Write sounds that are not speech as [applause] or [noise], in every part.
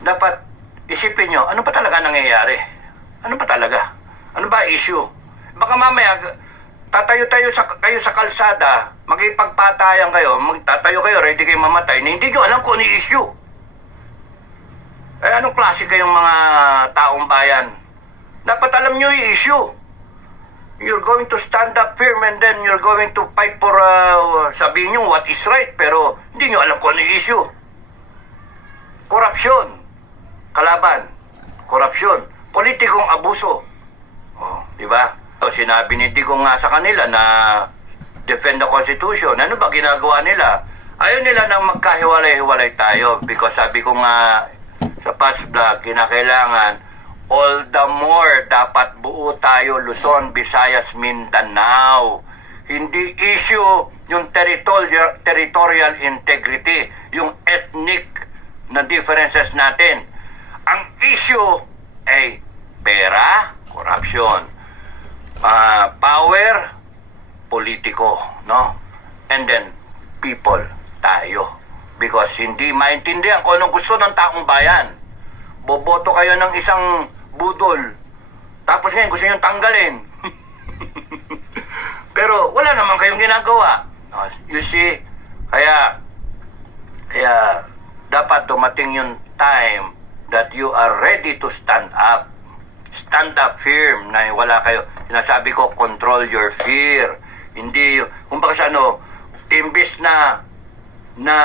dapat isipin nyo, ano pa talaga nangyayari? Ano pa talaga? Ano ba issue? Baka mamaya, tatayo-tayo sa, kayo sa kalsada, magipagpatayan kayo, magtatayo kayo, ready kayo mamatay, na hindi nyo alam kung ano issue. Eh, anong klase kayong mga taong bayan? Dapat alam nyo yung issue. You're going to stand up firm and then you're going to fight for, uh, sabihin nyo what is right, pero hindi nyo alam kung ano yung issue. Korupsyon. Kalaban. Korupsyon. Politikong abuso. Oh, di ba? So, sinabi ni Digong nga sa kanila na defend the Constitution. Ano ba ginagawa nila? Ayaw nila nang magkahiwalay-hiwalay tayo because sabi ko nga sa past vlog, kinakailangan all the more dapat buo tayo Luzon, Visayas, Mindanao. Hindi issue yung territorial, territorial integrity, yung ethnic na differences natin. Ang issue ay pera, corruption, ah, power, politiko, no? And then, people, tayo. Because hindi maintindihan kung anong gusto ng taong bayan. Boboto kayo ng isang budol. Tapos ngayon, gusto nyo tanggalin. [laughs] Pero wala naman kayong ginagawa. You see, kaya, kaya dapat dumating yung time that you are ready to stand up. Stand up firm na wala kayo. Sinasabi ko, control your fear. Hindi, kung baka sa ano, imbis na, na,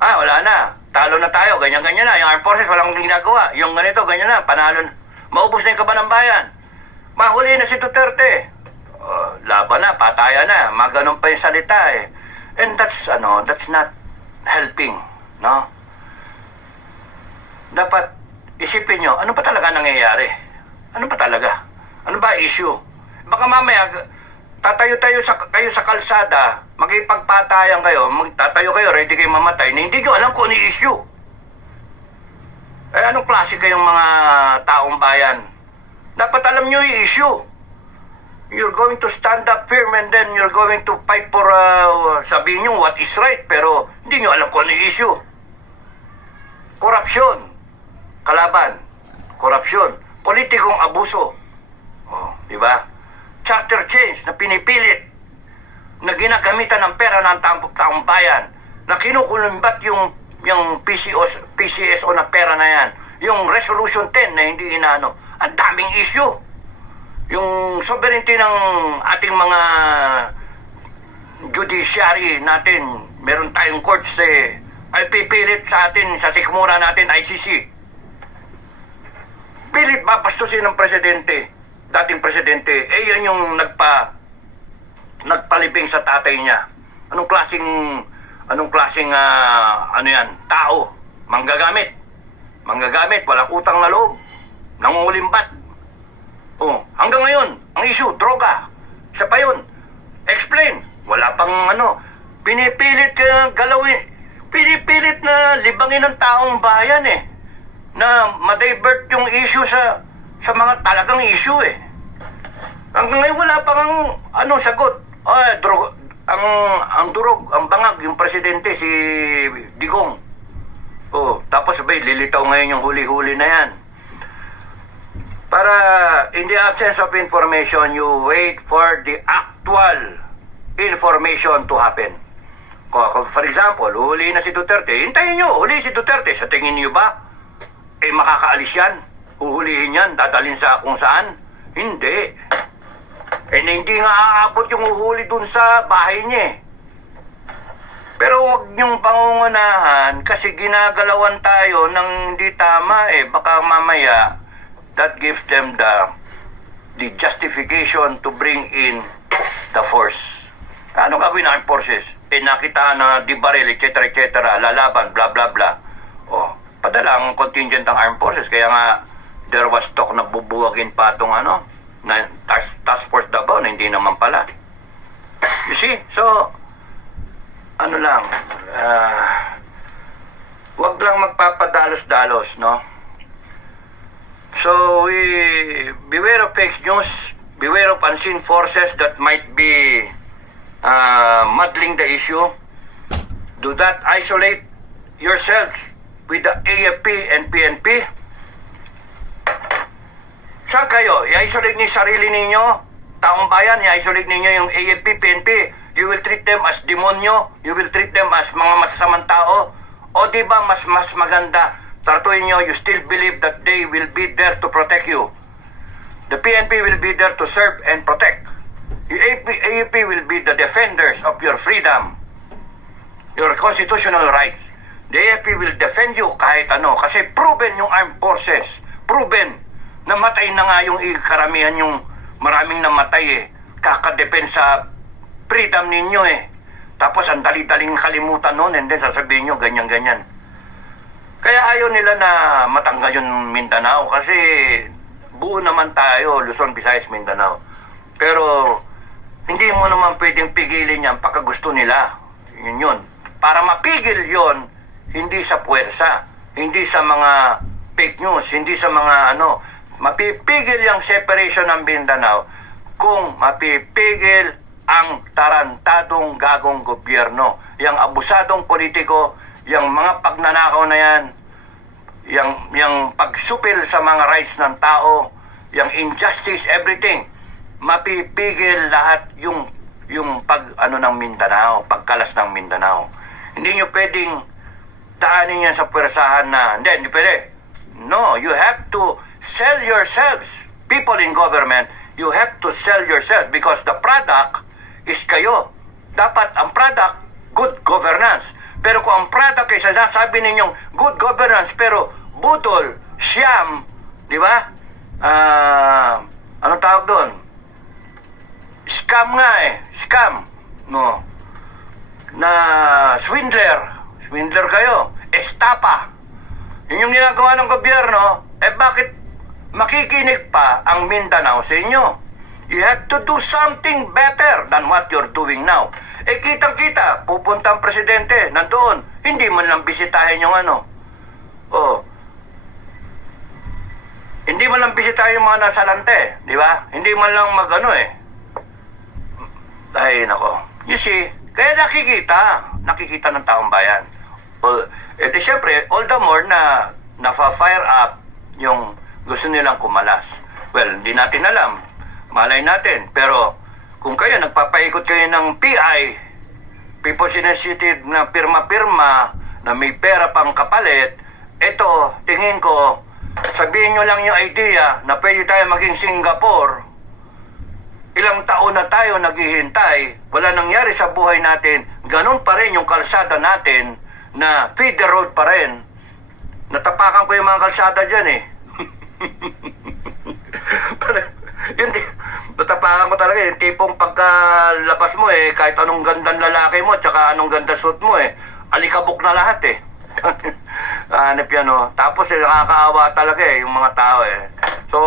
ah, wala na, talo na tayo, ganyan-ganyan na. Yung armed forces, walang ginagawa. Yung ganito, ganyan na, panalo na. Maubos na yung kaban ng bayan. Mahuli na si Duterte. Oh, laban na, pataya na. Maganon pa yung salita eh. And that's, ano, that's not helping, no? Dapat isipin nyo, ano pa talaga nangyayari? Ano pa talaga? Ano ba issue? Baka mamaya, tatayo-tayo sa, kayo sa kalsada, magipagpatayan kayo, magtatayo kayo, ready kayo mamatay, na hindi nyo alam kung ano issue. Eh, anong klase kayong mga taong bayan? Dapat alam nyo yung issue. You're going to stand up firm and then you're going to fight for, uh, sabihin nyo what is right, pero hindi nyo alam kung ano yung issue. Korupsyon. Kalaban. Korupsyon. Politikong abuso. Oh, di ba? Charter change na pinipilit na ginagamitan ng pera ng taong, bayan na kinukulumbat yung yung PCOS, PCSO na pera na yan. Yung Resolution 10 na hindi inaano. Ang daming issue. Yung sovereignty ng ating mga judiciary natin, meron tayong courts eh, ay pipilit sa atin, sa sikmura natin, ICC. Pilit ba bastusin ng presidente, dating presidente, eh yan yung nagpa, nagpalibing sa tatay niya. Anong klaseng, anong klaseng, ah, ano yan, tao, manggagamit. Manggagamit, walang utang na loob, nangungulimbat. Oh, hanggang ngayon, ang issue, droga. Isa pa yun. Explain. Wala pang ano, pinipilit ka galawin, pinipilit na libangin ng taong bayan eh. Na ma-divert yung issue sa sa mga talagang issue eh. Hanggang ngayon wala pang ang, ano, sagot. Ay, drog, ang, ang durog, ang bangag, yung presidente, si Digong. Oh, tapos sabay, lilitaw ngayon yung huli-huli na yan. Para in the absence of information, you wait for the actual information to happen. For example, huli na si Duterte. Hintayin nyo, huli si Duterte. Sa tingin niyo ba, eh makakaalis yan? Huhulihin yan, dadalhin sa kung saan? Hindi. Eh na hindi nga aabot yung uhuli dun sa bahay niya eh. Pero huwag niyong pangungunahan kasi ginagalawan tayo ng hindi tama eh. Baka mamaya that gives them the the justification to bring in the force. Ano gagawin ng forces? Eh nakita na di baril, etc. etc. lalaban, bla bla bla. Oh, padala ang contingent ng armed forces. Kaya nga there was talk na bubuwagin pa itong ano, na task, task force Davao na hindi naman pala. You see? So, ano lang, ah, wag lang magpapadalos-dalos, no? So, we beware of fake news, beware of unseen forces that might be uh, muddling the issue. Do not isolate yourselves with the AFP and PNP? Saan kayo? I-isolate niyo sarili ninyo? Taong bayan, i-isolate ninyo yung AFP, PNP. You will treat them as demonyo. You will treat them as mga masasamang tao. O di ba mas mas maganda? Tratuin nyo, you still believe that they will be there to protect you. The PNP will be there to serve and protect. The AFP, AFP will be the defenders of your freedom, your constitutional rights. AFP will defend you kahit ano kasi proven yung armed forces. Proven. Namatay na nga yung karamihan yung maraming namatay eh. Kakadepensa freedom ninyo eh. Tapos ang dali-daling kalimutan noon and then sasabihin nyo ganyan-ganyan. Kaya ayaw nila na matanggal yung Mindanao kasi buo naman tayo, Luzon, Visayas, Mindanao. Pero hindi mo naman pwedeng pigilin yan pagka gusto nila. Yun yun. Para mapigil yon hindi sa puwersa, hindi sa mga fake news, hindi sa mga ano, mapipigil yung separation ng Mindanao kung mapipigil ang tarantadong gagong gobyerno, yung abusadong politiko, yung mga pagnanakaw na yan, yung, yung pagsupil sa mga rights ng tao, yung injustice, everything, mapipigil lahat yung yung pag ano ng Mindanao, pagkalas ng Mindanao. Hindi nyo pwedeng daanin yan sa pwersahan na, hindi, hindi pwede. No, you have to sell yourselves. People in government, you have to sell yourselves because the product is kayo. Dapat ang product, good governance. Pero kung ang product ay sinasabi ninyong good governance, pero budol, siyam, di ba? Ah, ano tawag doon? Scam nga eh, scam. No. Na swindler, swindler kayo, estapa. Yun yung ginagawa ng gobyerno, eh bakit makikinig pa ang Mindanao sa inyo? You have to do something better than what you're doing now. Eh kitang-kita, pupunta ang presidente, nandoon, hindi man lang bisitahin yung ano. Oh, hindi man lang bisitahin yung mga nasa lante, di ba? Hindi man lang magano eh. Ay, nako. You see, kaya nakikita, nakikita ng taong bayan. Well, eh di syempre, all the more na nafa-fire up yung gusto nilang kumalas. Well, hindi natin alam. Malay natin. Pero kung kayo, nagpapaikot kayo ng PI, People's Initiative na pirma-pirma, na may pera pang kapalit, eto, tingin ko, sabihin nyo lang yung idea na pwede tayo maging Singapore, ilang taon na tayo naghihintay, wala nangyari sa buhay natin, ganun pa rin yung kalsada natin na feeder road pa rin. Natapakan ko yung mga kalsada dyan eh. [laughs] yun, natapakan ko talaga yung tipong pagkalabas mo eh, kahit anong gandang lalaki mo, tsaka anong ganda suit mo eh, alikabok na lahat eh. [laughs] Hanip yan oh. Tapos eh, nakakaawa talaga eh, yung mga tao eh. So,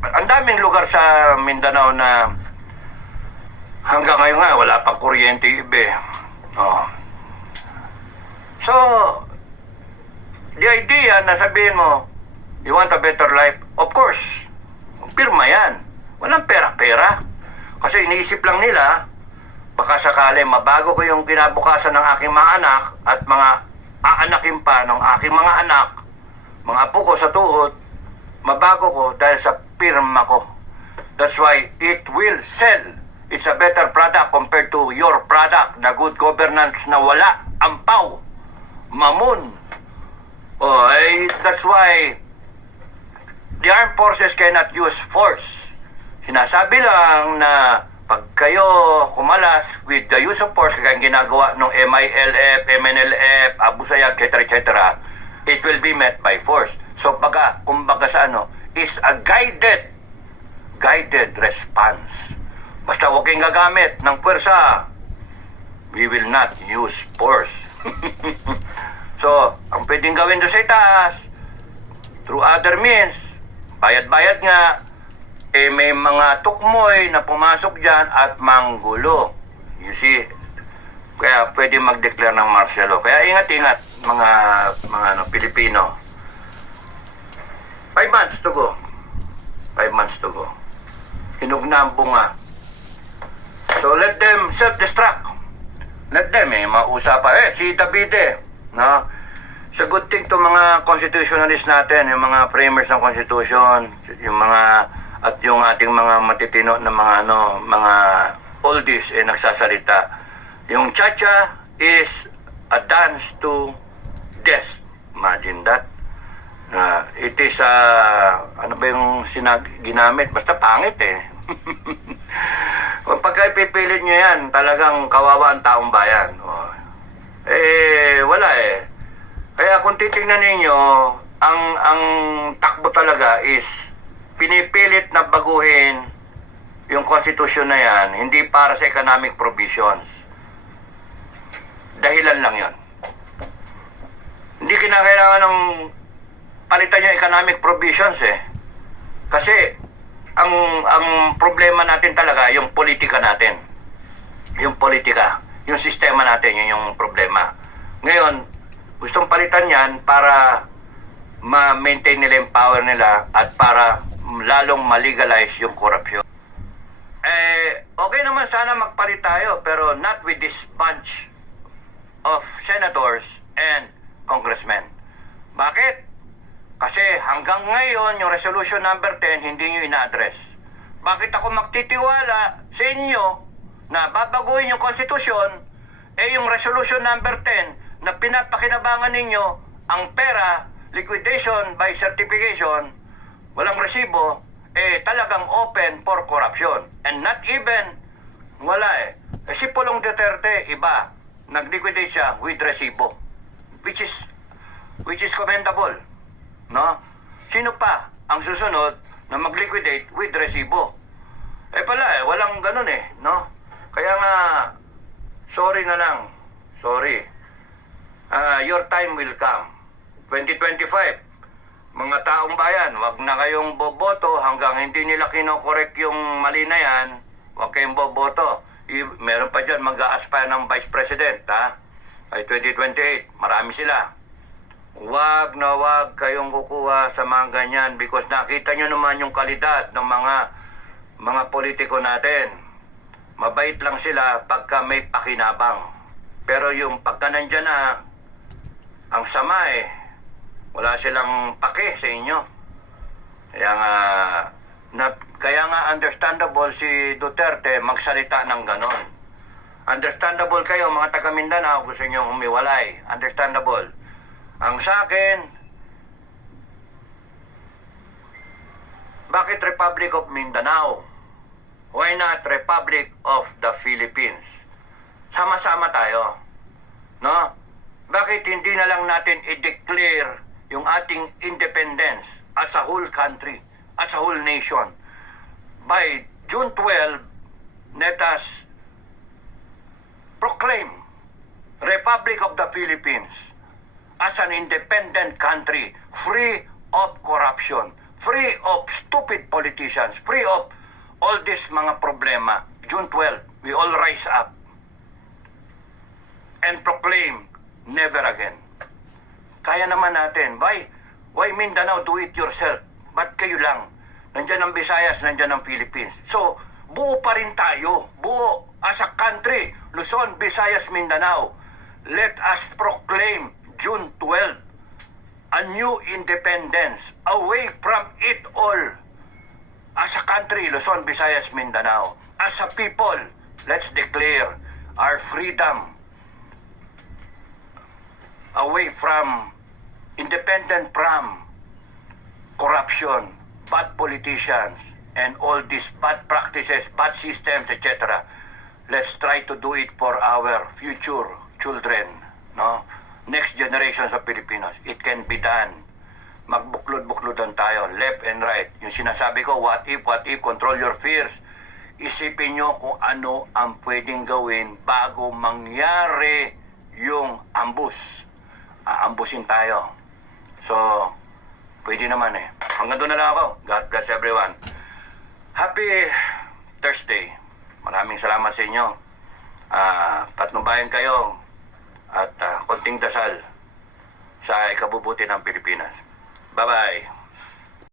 ang daming lugar sa Mindanao na hanggang ngayon nga wala pang kuryente iba eh. Oh. So, the idea na sabihin mo, you want a better life, of course, pirma yan. Walang pera-pera. Kasi iniisip lang nila, baka sakali mabago ko yung kinabukasan ng aking mga anak at mga aanakin pa ng aking mga anak, mga apo ko sa tuhod, mabago ko dahil sa pirma ko. That's why it will sell. It's a better product compared to your product na good governance na wala, ampaw, mamun. Oh, eh, that's why the armed forces cannot use force. Sinasabi lang na pag kayo kumalas with the use of force, kaya ginagawa ng MILF, MNLF, Abu Sayyaf, etc., etc., it will be met by force. So, baga, kumbaga sa ano, is a guided, guided response. Basta huwag kayong gagamit ng pwersa, we will not use force. [laughs] so, ang pwedeng gawin doon sa itaas, through other means, bayad-bayad nga, eh may mga tukmoy na pumasok dyan at manggulo. You see, kaya pwede mag-declare ng martial law. Kaya ingat-ingat mga mga ano, Pilipino. Five months to go. Five months to go. Hinog na ang bunga. So let them self-destruct. Let them eh, mausapan. Eh, si Davide, no? Good thing to mga constitutionalists natin, yung mga framers ng constitution, yung mga at yung ating mga matitino na mga ano, mga oldies eh nagsasalita. Yung cha-cha is a dance to death. Imagine that. Na it is uh, ano ba yung sinag ginamit? Basta pangit eh. [laughs] Kung pagka ipipilit nyo yan, talagang kawawa ang taong bayan. Oh. Eh, wala eh. Kaya kung titingnan ninyo, ang ang takbo talaga is pinipilit na baguhin yung konstitusyon na yan, hindi para sa economic provisions. Dahilan lang yon. Hindi kinakailangan ng palitan yung economic provisions eh. Kasi ang ang problema natin talaga yung politika natin. Yung politika, yung sistema natin, yun yung problema. Ngayon, gustong palitan yan para ma-maintain nila yung power nila at para lalong malegalize yung corruption. Eh, okay naman sana magpalit tayo, pero not with this bunch of senators and congressmen. Bakit? Kasi hanggang ngayon, yung resolution number 10, hindi nyo ina-address. Bakit ako magtitiwala sa inyo na babaguhin yung konstitusyon, eh yung resolution number 10 na pinapakinabangan ninyo ang pera, liquidation by certification, walang resibo, eh talagang open for corruption. And not even, wala eh. Eh si Pulong Duterte, iba, nag-liquidate siya with resibo. Which is, which is commendable. No? Sino pa ang susunod na mag-liquidate with resibo? Eh pala eh, walang ganun eh, no? Kaya nga, sorry na lang. Sorry. Ah, your time will come. 2025, mga taong bayan, wag na kayong boboto hanggang hindi nila kinokorek yung mali na yan, wag kayong boboto. I- meron pa dyan mag-a-aspire ng Vice President, ha? Ay 2028, marami sila. Wag na wag kayong kukuha sa mga ganyan because nakita nyo naman yung kalidad ng mga mga politiko natin. Mabait lang sila pagka may pakinabang. Pero yung pagka nandyan na, ang sama eh, wala silang pake sa inyo. Kaya nga, na, kaya nga understandable si Duterte magsalita ng ganon. Understandable kayo mga taga Mindanao gusto nyo humiwalay. Understandable. Ang sa akin, bakit Republic of Mindanao? Why not Republic of the Philippines? Sama-sama tayo. No? Bakit hindi na lang natin i-declare yung ating independence as a whole country, as a whole nation? By June 12, let us proclaim Republic of the Philippines as an independent country, free of corruption, free of stupid politicians, free of all this mga problema. June 12, we all rise up and proclaim never again. Kaya naman natin. Why? Why Mindanao do it yourself? Ba't kayo lang? Nandyan ang Visayas, nandyan ang Philippines. So, buo pa rin tayo. Buo. As a country, Luzon, Visayas, Mindanao. Let us proclaim June 12 a new independence away from it all. As a country, Luzon, Visayas, Mindanao. As a people, let's declare our freedom away from independent from corruption, bad politicians, and all these bad practices, bad systems, etc. Let's try to do it for our future children, no? Next generation sa Pilipinos. It can be done. Magbuklod-buklodan tayo, left and right. Yung sinasabi ko, what if, what if, control your fears. Isipin nyo kung ano ang pwedeng gawin bago mangyari yung ambus. Aambusin tayo. So, pwede naman eh. Hanggang doon na lang ako. God bless everyone. Happy Thursday. Maraming salamat sa inyo. Ah, patnubayan kayo at ah, konting dasal sa ikabubuti ng Pilipinas. Bye-bye.